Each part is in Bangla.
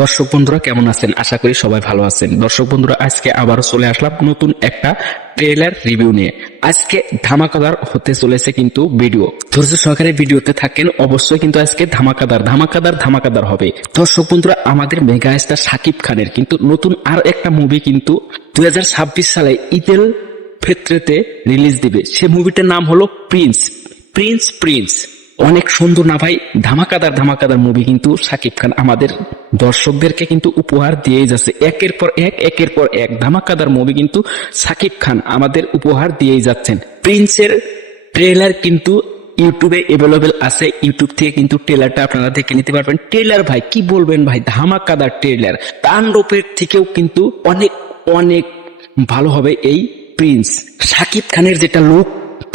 দর্শক বন্ধুরা, কেমন আছেন? আশা করি সবাই ভালো আছেন। দর্শক বন্ধুরা, আজকে আবারও চলে আসলাম নতুন একটা ট্রেলার রিভিউ নিয়ে। আজকে ধামাকাদার হতে চলেছে কিন্তু ভিডিও ধৈর্য সহকারে ভিডিওতে থাকেন, অবশ্যই কিন্তু আজকে ধামাকাদার। ধামাকাদার ধামাকাদার হবে। দর্শক বন্ধুরা, আমাদের মেগা স্টার সাকিব খানের কিন্তু নতুন আর একটা মুভি কিন্তু দুই হাজার ছাব্বিশ সালে ইতেল ক্ষেত্রেতে রিলিজ দিবে। সে মুভিটার নাম হলো প্রিন্স প্রিন্স প্রিন্স অনেক সুন্দর না ভাই? ধামাকাদার ধামাকাদার মুভি কিন্তু সাকিব খান আমাদের দর্শকদেরকে কিন্তু উপহার দিয়েই যাচ্ছে। একের পর এক, একের পর এক। ধামাকাদার মুভি কিন্তু সাকিব খান আমাদের উপহার দিয়েই যাচ্ছেন। প্রিন্সের ট্রেলার কিন্তু ইউটিউবে অ্যাভেলেবেল আছে। ইউটিউব থেকে কিন্তু ট্রেলারটা আপনারা দেখে নিতে পারবেন। ট্রেলার ভাই, কি বলবেন ভাই? ধামাকাদার ট্রেলার তাণ্ডবের থেকেও কিন্তু অনেক অনেক ভালো হবে এই প্রিন্স সাকিব খানের যেটা লুক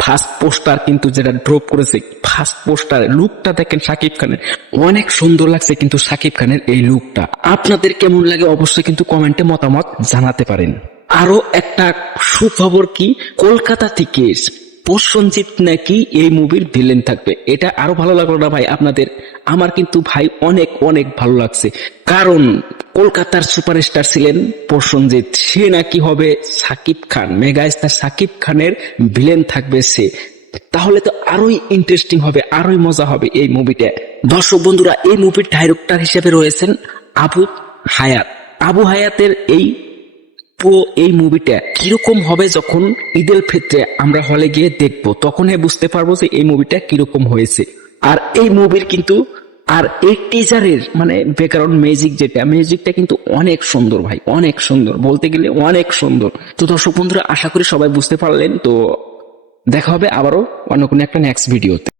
ফার্স্ট পোস্টার কিন্তু যেটা ড্রপ করেছে, ফার্স্ট পোস্টার লুকটা দেখেন সাকিব খানের। অনেক সুন্দর লাগছে কিন্তু সাকিব খানের এই লুকটা। আপনাদের কেমন লাগে অবশ্যই কিন্তু কমেন্টে মতামত জানাতে পারেন। আরও একটা সুখবর কি? কলকাতা থেকে প্রসঞ্জিৎ নাকি এই মুভির ভিলেন থাকবে। এটা আরও ভালো লাগল না ভাই? আপনাদের? আমার কিন্তু ভাই অনেক অনেক ভালো লাগছে। কারণ কলকাতার সুপারস্টার ছিলেন প্রসঞ্জিৎ সে নাকি হবে সাকিব খান। মেগা স্টার সাকিব খানের ভিলেন থাকবে সে। তাহলে তো আরোই ইন্টারেস্টিং হবে, আরোই মজা হবে এই মুভিটা দর্শক বন্ধুরা, এই মুভির ডাইরেক্টর হিসেবে রয়েছেন আবু হায়াত। আবু হায়াতের এই পুরো এই মুভিটা কীরকম হবে যখন ঈদের ক্ষেত্রে আমরা হলে গিয়ে দেখব, তখনই বুঝতে পারব যে এই মুভিটা কীরকম হয়েছে। আর এই মুভির কিন্তু আর এই টিজারের মানে ব্যাকগ্রাউন্ড মিউজিক যেটা মিউজিকটা কিন্তু অনেক সুন্দর ভাই, অনেক সুন্দর, বলতে গেলে অনেক সুন্দর। তো দর্শক বন্ধুরা, আশা করি সবাই বুঝতে পারলেন। তো দেখা হবে আবারও অন্য কোনো একটা নেক্সট ভিডিওতে